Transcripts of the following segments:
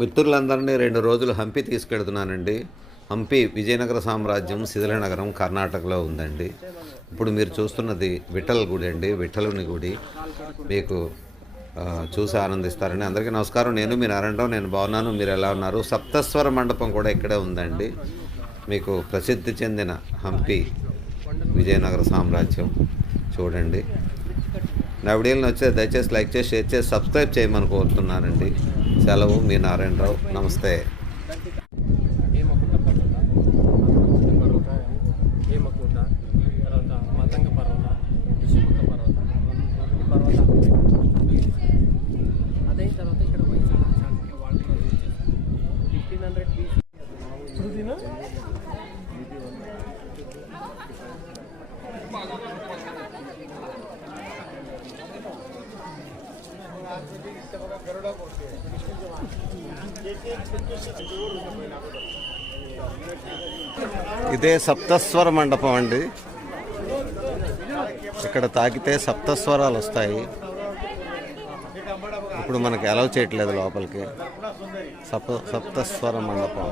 మిత్రులందరినీ రెండు రోజులు హంపి తీసుకెళ్తున్నానండి. హంపి విజయనగర సామ్రాజ్యం శిథిలనగరం కర్ణాటకలో ఉందండి. ఇప్పుడు మీరు చూస్తున్నది విఠల్ గుడి అండి. విఠలుని గుడి. మీకు చూసి ఆనందిస్తారండి అందరికీ నమస్కారం. నేను మీ నారాయణరావు నేను బాగున్నాను. మీరు ఎలా ఉన్నారు? సప్తస్వర మండపం కూడా ఇక్కడే ఉందండి. మీకు ప్రసిద్ధి చెందిన హంపి విజయనగర సామ్రాజ్యం చూడండి. నా వీడియోలను వచ్చే దయచేసి లైక్ చేసి షేర్ చేసి సబ్స్క్రైబ్ చేయమని కోరుతున్నానండి. సెలవు మీ నారాయణరావు. నమస్తే. ఇదే సప్తస్వర మండపం అండి. ఇక్కడ తాకితే సప్తస్వరాలు వస్తాయి. ఇప్పుడు మనకి అలౌ చేయట్లేదు లోపలికి. సప్త సప్తస్వర మండపం.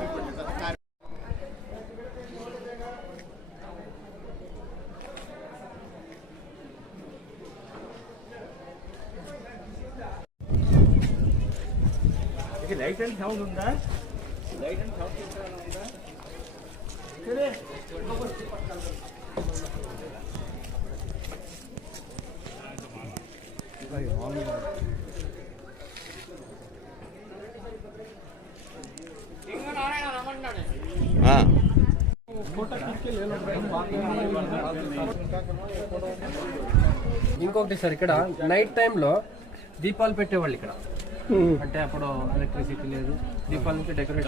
లైట్ అండ్ సౌండ్ ఉందా? లైట్ అండ్ సౌండ్ ఉందా? సరే ఇంకొకటి సార్ ఇక్కడ నైట్ టైంలో దీపాలు పెట్టేవాళ్ళు ఇక్కడ. అంటే అప్పుడు ఎలక్ట్రిసిటీ లేదు. దీపాల నుంచి డెకరేట్